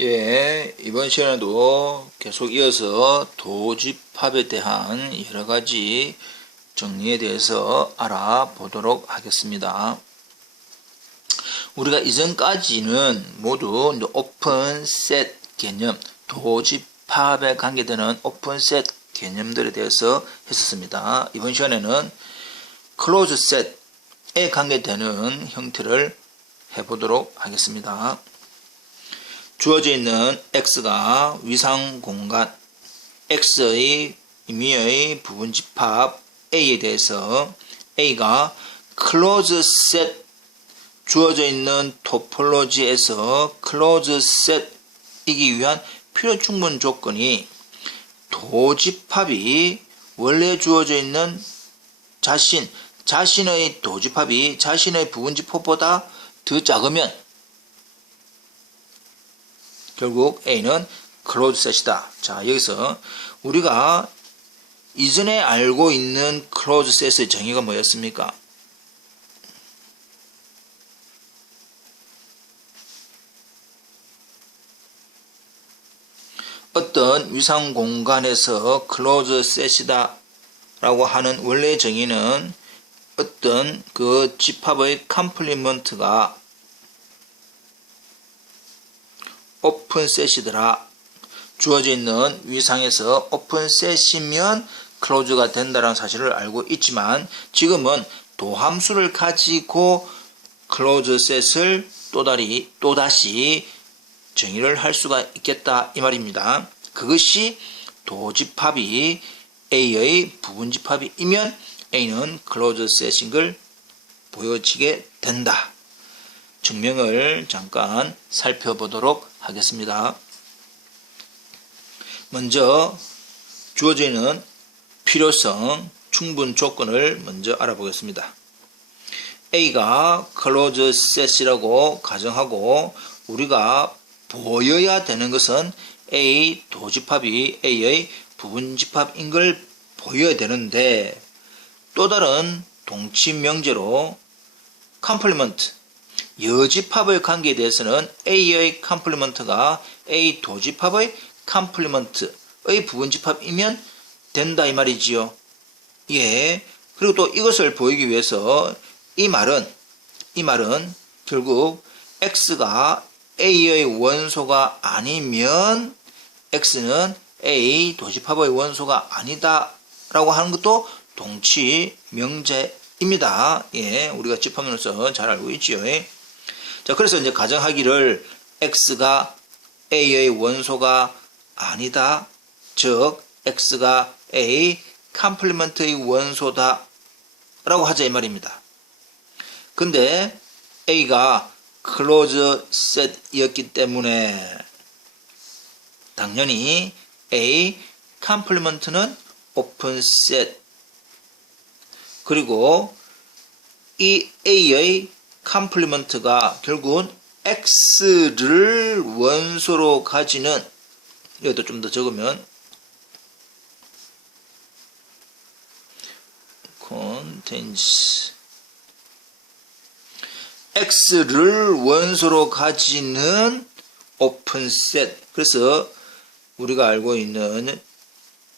예, 이번 시간에도 계속 이어서 도집합에 대한 여러 가지 정리에 대해서 알아보도록 하겠습니다. 우리가 이전까지는 모두 오픈셋 개념, 도집합에 관계되는 오픈셋 개념들에 대해서 했었습니다. 이번 시간에는 클로즈셋에 관계되는 형태를 해보도록 하겠습니다. 주어져 있는 x가 위상 공간 x의 임의의 부분집합 a에 대해서 a가 클로즈 셋 주어져 있는 토폴로지에서 클로즈 셋이기 위한 필요 충분 조건이 도집합이 원래 주어져 있는 자신의 도집합이 자신의 부분집합보다 더 작으면 결국 A는 클로즈 셋이다. 자, 여기서 우리가 이전에 알고 있는 클로즈 셋의 정의가 뭐였습니까? 어떤 위상 공간에서 클로즈 셋이다 라고 하는 원래의 정의는 어떤 그 집합의 컴플리먼트가 오픈셋이더라. 주어져 있는 위상에서 오픈셋이면 클로즈가 된다는 사실을 알고 있지만 지금은 도함수를 가지고 클로즈셋을 또다시 정의를 할 수가 있겠다 이 말입니다. 그것이 도집합이 A의 부분집합이면 A는 클로즈셋인 걸 보여지게 된다. 증명을 잠깐 살펴보도록 하겠습니다. 먼저 주어져 있는 필요성 충분 조건을 먼저 알아보겠습니다. A가 클로즈 셋이라고 가정하고 우리가 보여야 되는 것은 A 도집합이 A의 부분집합인 걸 보여야 되는데 또 다른 동치명제로 컴플리먼트 여집합의 관계에 대해서는 A의 컴플리먼트가 A 도집합의 컴플리먼트의 부분집합이면 된다 이 말이지요. 예. 그리고 또 이것을 보이기 위해서 이 말은 결국 X가 A의 원소가 아니면 X는 A 도집합의 원소가 아니다 라고 하는 것도 동치명제입니다. 예. 우리가 집합론에서 잘 알고 있지요. 예. 자, 그래서 이제 가정하기를 X가 A의 원소가 아니다. 즉, X가 A 컴플리먼트의 원소다. 라고 하자 이 말입니다. 근데 A가 클로즈 셋이었기 때문에 당연히 A 컴플리먼트는 오픈 셋 그리고 이 A의 컴플리먼트가 결국은 X를 원소로 가지는 여기도 좀 더 적으면 contains X를 원소로 가지는 오픈셋. 그래서 우리가 알고 있는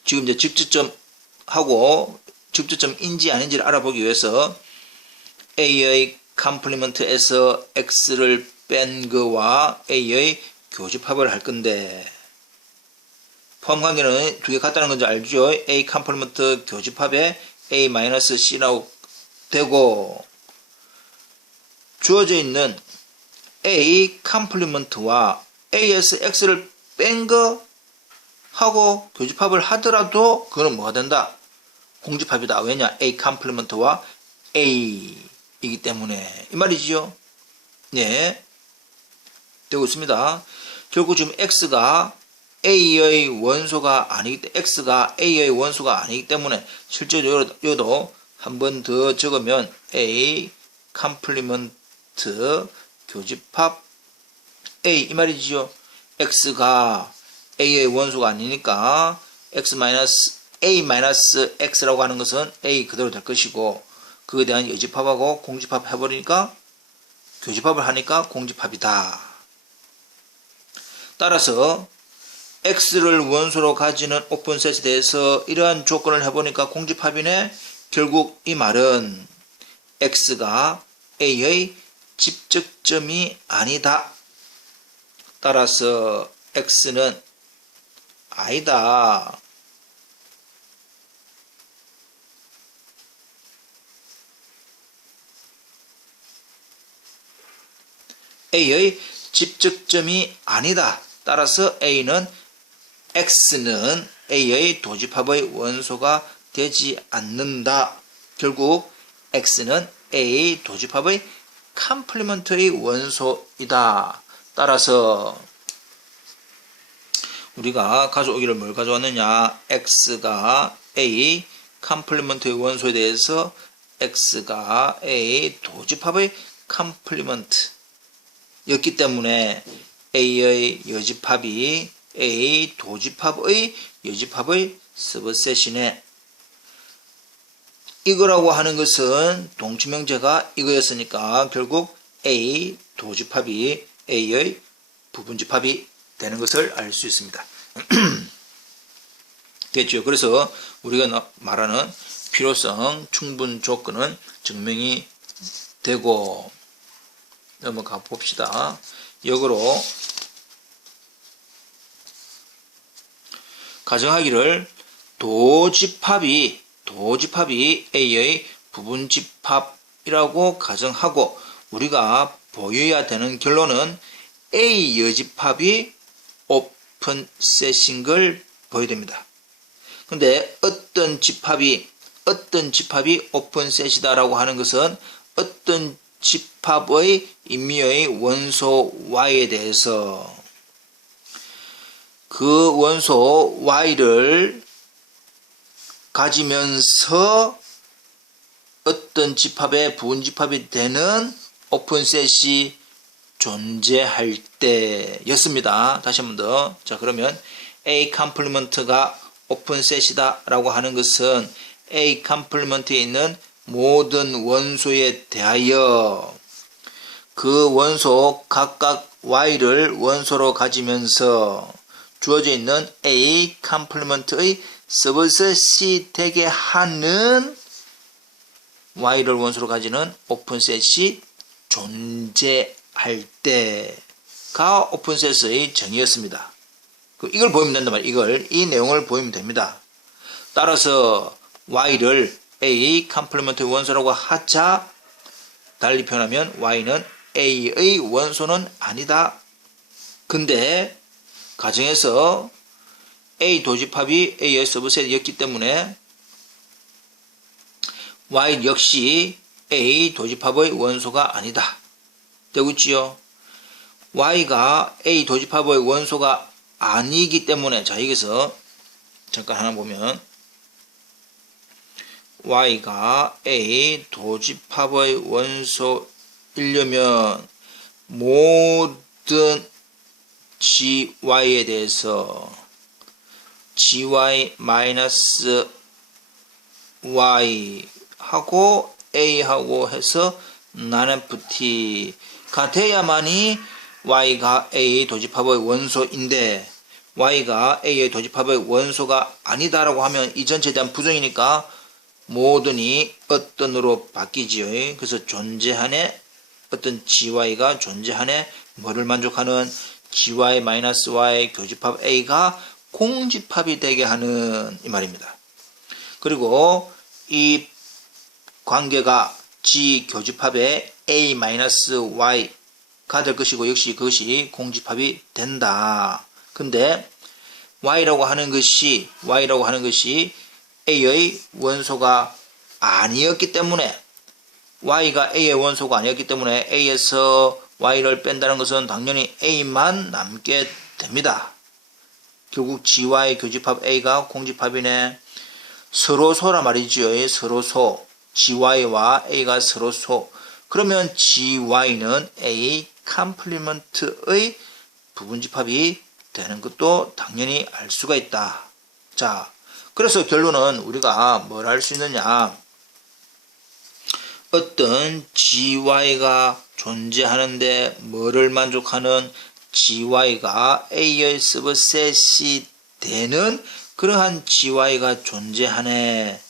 지금 이제 직접점하고 직접점인지 아닌지를 알아보기 위해서 A의 컴플리먼트에서 X를 뺀 거와 A의 교집합을 할 건데 포함관계는 두 개 같다는 건지 알죠? A 컴플리먼트 교집합에 A-C라고 되고 주어져 있는 A 컴플리먼트와 A에서 X를 뺀 거 하고 교집합을 하더라도 그거는 뭐가 된다? 공집합이다. 왜냐? A 컴플리먼트와 A이기 때문에 이 말이지요. 네, 되고 있습니다. 결국 지금 X가 A의 원소가 아니기 때문에 X가 A의 원소가 아니기 때문에 실제로 여기도 한 번 더 적으면 A 컴플리먼트 교집합 A 이 말이지요. X가 A의 원소가 아니니까 A-X라고 하는 것은 A 그대로 될 것이고 그에 대한 여집합하고 공집합 해버리니까 교집합을 하니까 공집합이다. 따라서 x를 원소로 가지는 오픈셋에 대해서 이러한 조건을 해보니까 공집합이네. 결국 이 말은 x가 a의 집적점이 아니다. 따라서 x는 아니다. a의 집적점이 아니다. 따라서 x는 a의 도집합의 원소가 되지 않는다. 결국 x는 a의 도집합의 컴플리먼트의 원소이다. 따라서 우리가 가져오기를 뭘 가져왔느냐. x가 a 컴플리먼트의 원소에 대해서 x가 a 도집합의 컴플리먼트 였기 때문에 a의 여집합이 a 도집합의 여집합의 서브셋이네. 이거라고 하는 것은 동치명제가 이거였으니까 결국 a 도집합이 a의 부분집합이 되는 것을 알 수 있습니다. 됐죠? 그래서 우리가 말하는 필요성 충분 조건은 증명이 되고, 넘어가 봅시다. 역으로 가정하기를 도집합이 a의 부분집합이라고 가정하고 우리가 보여야 되는 결론은 a 여집합이 오픈셋인 걸 보여야 됩니다. 근데 어떤 집합이 오픈셋이다라고 하는 것은 어떤 집합의 임의의 원소 y에 대해서 그 원소 y를 가지면서 어떤 집합의 부분집합이 되는 오픈셋이 존재할 때였습니다. 다시 한 번 더. 자, 그러면 A 컴플리먼트가 오픈셋이다 라고 하는 것은 A 컴플리먼트에 있는 모든 원소에 대하여 그 원소 각각 y를 원소로 가지면서 주어져 있는 A 컴플리먼트의 서브셋이 되게 하는 y를 원소로 가지는 오픈셋이 존재할 때가 오픈셋의 정의였습니다. 이걸 보이면 된단 말이에요. 이 내용을 보이면 됩니다. 따라서 y를 A 컴플리먼트 원소라고 하자, 달리 표현하면 y는 A의 원소는 아니다. 근데 가정에서 A 도집합이 A의 서브셋이었기 때문에 y 역시 A 도집합의 원소가 아니다. 되고 있지요? y가 A 도집합의 원소가 아니기 때문에, 자, 여기서 잠깐 하나 보면 y가 A 도집합의 원소이려면 모든 gy에 대해서 gy-y 하고 a하고 해서 non-empty가 돼야만이 y가 A의 도집합의 원소인데 y가 A의 도집합의 원소가 아니다라고 하면 이 전체에 대한 부정이니까 모든이 어떤으로 바뀌지요. 그래서 존재하네, 어떤 gy가 존재하네, 뭐를 만족하는 gy-y 교집합 A가 공집합이 되게 하는 이 말입니다. 그리고 이 관계가 G 교집합의 A-Y가 될 것이고 역시 그것이 공집합이 된다. 근데 Y라고 하는 것이 A의 원소가 아니었기 때문에, Y가 A의 원소가 아니었기 때문에 A에서 Y를 뺀다는 것은 당연히 A만 남게 됩니다. 결국 GY 교집합 A가 공집합이네. 서로소라 말이지요. 서로소. GY와 A가 서로소. 그러면 GY는 A 컴플리먼트의 부분집합이 되는 것도 당연히 알 수가 있다. 자, 그래서 결론은 우리가 뭘 할 수 있느냐. 어떤 GY가 존재하는데 뭐를 만족하는 GY가 A의 서브셋이 되는 그러한 GY가 존재하네로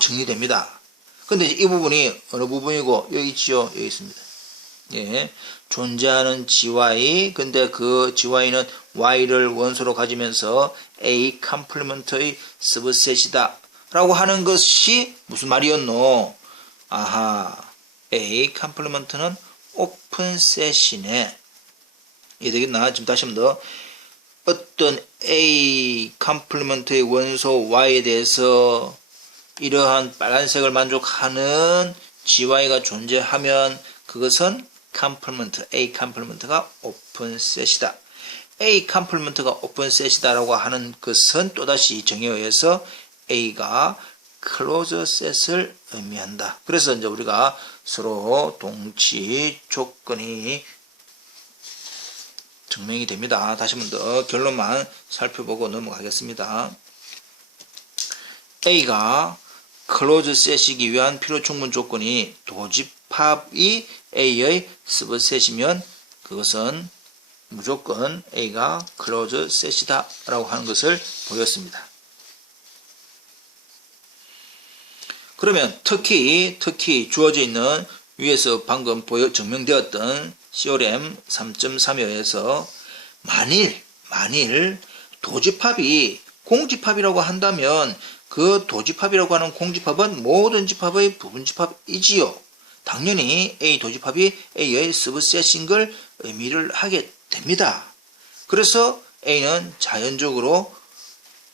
정리됩니다. 근데 이 부분이 어느 부분이고 여기 있죠. 여기 있습니다. 예, 존재하는 GY, 근데 그 GY는 Y를 원소로 가지면서 A 컴플리먼트의 서브셋이다 라고 하는 것이 무슨 말이었노? 아하, A 컴플리먼트는 오픈셋이네. 이해되겠나? 지금 다시 한번 더. 어떤 A 컴플리먼트의 원소 Y에 대해서 이러한 빨간색을 만족하는 GY가 존재하면 그것은 컴플리먼트, A 컴플리먼트가 오픈셋이다. A 컴플리먼트가 오픈셋이다 라고 하는 것은 또다시 정의에 의해서 A가 클로즈 셋을 의미한다. 그래서 이제 우리가 서로 동치 조건이 증명이 됩니다. 다시 한 번 더 결론만 살펴보고 넘어가겠습니다. A가 클로즈 셋이기 위한 필요 충분 조건이 도집합이 A의 서브셋이면 그것은 무조건 A가 클로즈 셋이다 라고 하는 것을 보였습니다. 그러면 특히 주어져 있는 위에서 방금 증명되었던 시오렘 3.3호에서 만일 도집합이 공집합이라고 한다면 그 도집합이라고 하는 공집합은 모든 집합의 부분집합이지요. 당연히 A 도집합이 A의 서브셋인 걸 의미를 하게 됩니다. 그래서 A는 자연적으로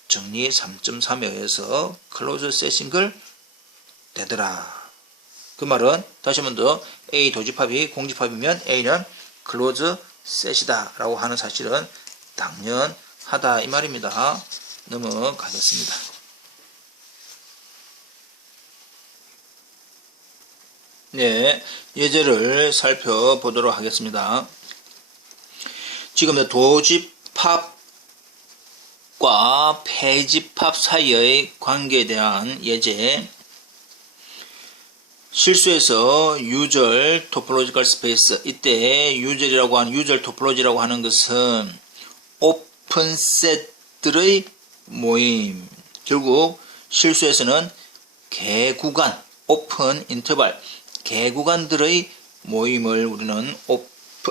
정리 3.3호에서 클로즈 셋인 걸 되더라. 그 말은 다시 한 번 더 A 도집합이 공집합이면 A는 클로즈 셋이다 라고 하는 사실은 당연하다 이 말입니다. 넘어가겠습니다. 네, 예제를 살펴보도록 하겠습니다. 지금 도집합과 폐집합 사이의 관계에 대한 예제. 실수에서 유절 토폴로지컬 스페이스, 이때 유절이라고 하는 유절 토폴로지라고 하는 것은 오픈셋들의 모임. 결국 실수에서는 개구간, 오픈 인터벌, 개구간들의 모임을 우리는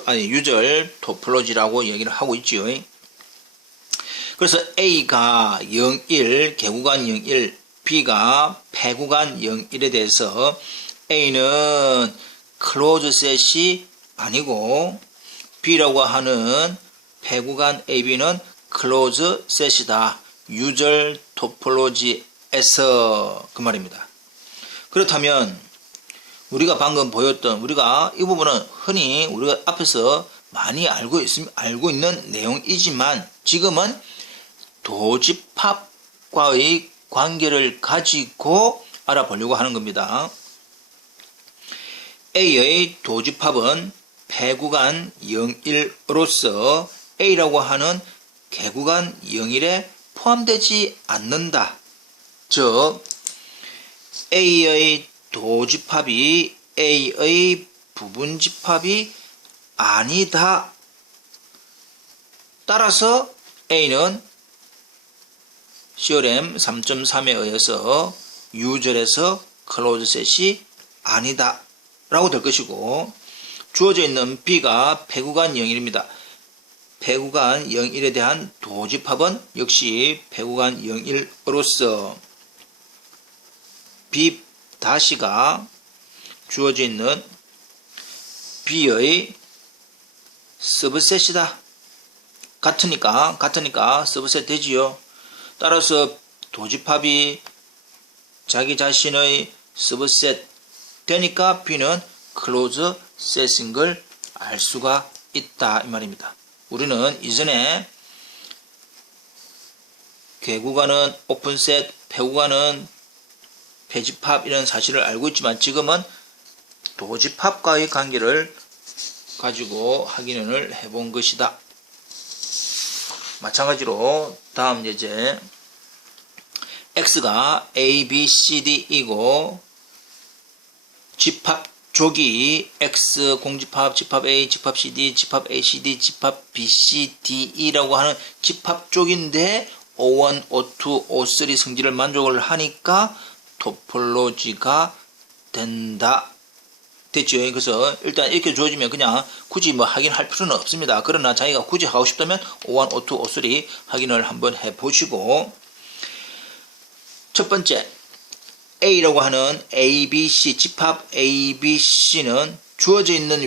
유절 토폴로지라고 얘기를 하고 있죠. 그래서 A가 01, 개구간 01, B가 폐구간 01에 대해서 A는 클로즈 셋이 아니고 B라고 하는 폐구간 AB는 클로즈 셋이다. 유절 토폴로지에서 그 말입니다. 그렇다면 우리가 방금 보였던 우리가 이 부분은 흔히 우리가 앞에서 많이 알고 있는 내용이지만 지금은 도집합과의 관계를 가지고 알아보려고 하는 겁니다. A의 도집합은 폐구간 01으로서 A라고 하는 개구간 01에 포함되지 않는다. 즉 A의 도집합이 A의 부분집합이 아니다. 따라서 A는 시오렘 3.3에 의해서 유절에서 클로즈셋이 아니다 라고 될 것이고, 주어져 있는 B가 폐구간 01입니다. 폐구간 01에 대한 도집합은 역시 폐구간 01으로서 B 다시가 주어져 있는 B의 서브셋이다. 같으니까 서브셋 되지요. 따라서 도집합이 자기 자신의 서브셋 되니까 B는 클로즈 셋인 걸 알 수가 있다 이 말입니다. 우리는 이전에 개구간은 오픈셋, 폐구간은 폐집합 이런 사실을 알고 있지만 지금은 도집합과의 관계를 가지고 확인을 해본 것이다. 마찬가지로 다음 예제 X가 A, B, C, D이고 집합 집합족이 X, 공집합, 집합 A, 집합 CD, 집합 ACD, 집합 BC, DE라고 하는 집합족인데 O1, O2, O3 성질을 만족을 하니까 토폴로지가 된다. 됐죠? 그래서 일단 이렇게 주어지면 그냥 굳이 뭐 확인할 필요는 없습니다. 그러나 자기가 굳이 하고 싶다면 O1, O2, O3 확인을 한번 해보시고, 첫 번째 A라고 하는 ABC, 집합 ABC는 주어져 있는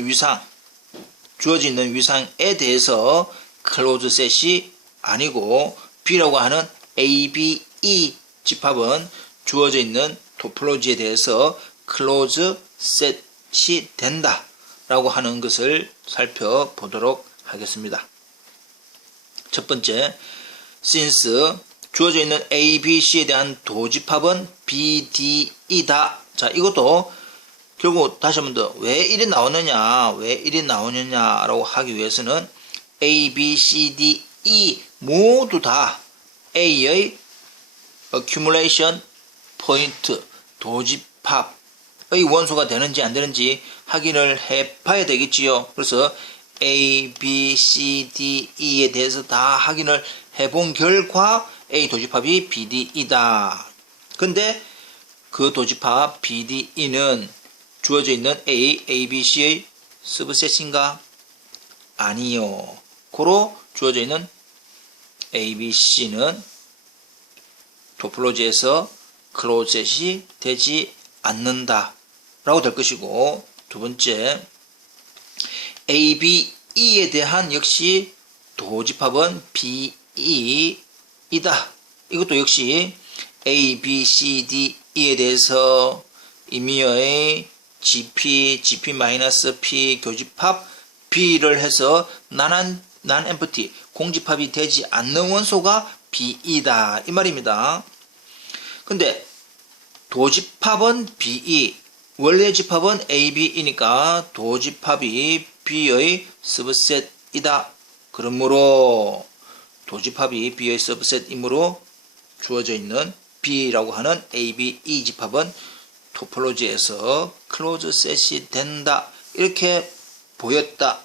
위상에 대해서 클로즈 셋이 아니고, B라고 하는 ABE 집합은 주어져 있는 토폴로지에 대해서 클로즈 셋이 된다 라고 하는 것을 살펴보도록 하겠습니다. 첫 번째, since 주어져 있는 A, B, C에 대한 도집합은 BD이다. 자, 이것도 결국 다시 한 번 더 왜 이리 나오느냐라고 하기 위해서는 A, B, C, D, E 모두 다 A의 accumulation point 도집합의 원소가 되는지 안 되는지 확인을 해 봐야 되겠지요. 그래서 A, B, C, D, E에 대해서 다 확인을 해본 결과 A 도집합이 BD이다. 근데 그 도집합 BDE는 주어져 있는 A, ABC의 서브셋인가? 아니요. 고로 주어져 있는 ABC는 토폴로지에서 클로즈셋이 되지 않는다 라고 될 것이고, 두 번째 ABE에 대한 역시 도집합은 BE 이다. 이것도 역시 A, B, C, D, E에 대해서 임의어의 GP, GP-P 교집합 B를 해서 non-empty 공집합이 되지 않는 원소가 B이다 이 말입니다. 근데 도집합은 BE, 원래 집합은 AB이니까 도집합이 B의 서브셋이다. 그러므로 도집합이 B의 서브셋이므로 주어져 있는 B라고 하는 ABE 집합은 토폴로지에서 클로즈 셋이 된다. 이렇게 보였다.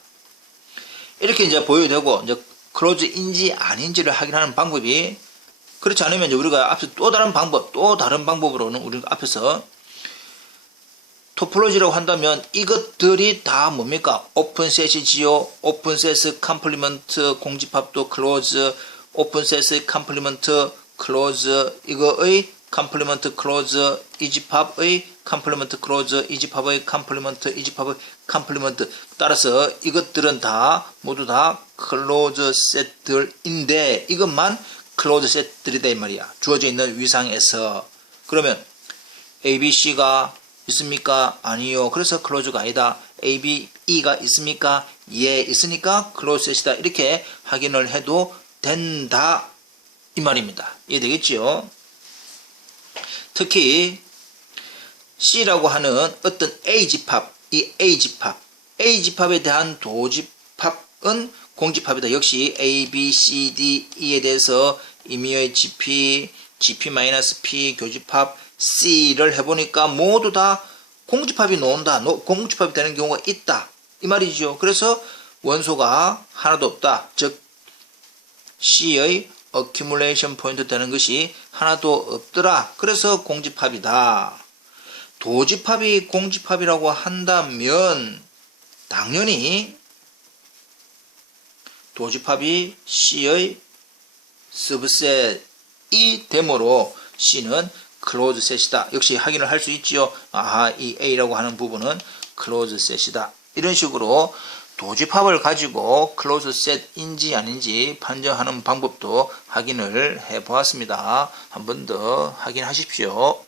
이렇게 이제 보여되고, 이제 클로즈인지 아닌지를 확인하는 방법이, 그렇지 않으면 이제 우리가 앞서 또 다른 방법으로는 우리가 앞에서 토폴로지라고 한다면 이것들이 다 뭡니까? 오픈셋이지요. 오픈셋 컴플리먼트 공집합도 클로즈, 오픈셋 컴플리먼트 클로즈, 이거의 컴플리먼트 클로즈, 이 집합의 컴플리먼트 클로즈, 이 집합의 컴플리먼트, 이 집합의 컴플리먼트. 따라서 이것들은 다 모두 다 클로즈 셋들인데 이것만 클로즈 셋들이다 이 말이야. 주어져 있는 위상에서. 그러면 ABC가 있습니까? 아니요. 그래서 클로즈가 아니다. ABE가 있습니까? 예, 있으니까 클로즈 셋이다. 이렇게 확인을 해도 된다 이 말입니다. 이해되겠죠? 특히 C라고 하는 어떤 A집합, 이 A집합에 대한 도집합은 공집합이다. 역시 A, B, C, D, E에 대해서 임의의 GP, GP-P 교집합 C를 해보니까 모두 다 공집합이 공집합이 되는 경우가 있다 이 말이죠. 그래서 원소가 하나도 없다. 즉 C의 accumulation point 되는 것이 하나도 없더라. 그래서 공집합이다. 도집합이 공집합이라고 한다면 당연히 도집합이 C의 서브셋이 되므로 C는 클로즈 셋이다. 역시 확인을 할 수 있지요. 아하, 이 A라고 하는 부분은 클로즈 셋이다. 이런 식으로 도집합을 가지고 클로즈 셋인지 아닌지 판정하는 방법도 확인을 해 보았습니다. 한 번 더 확인하십시오.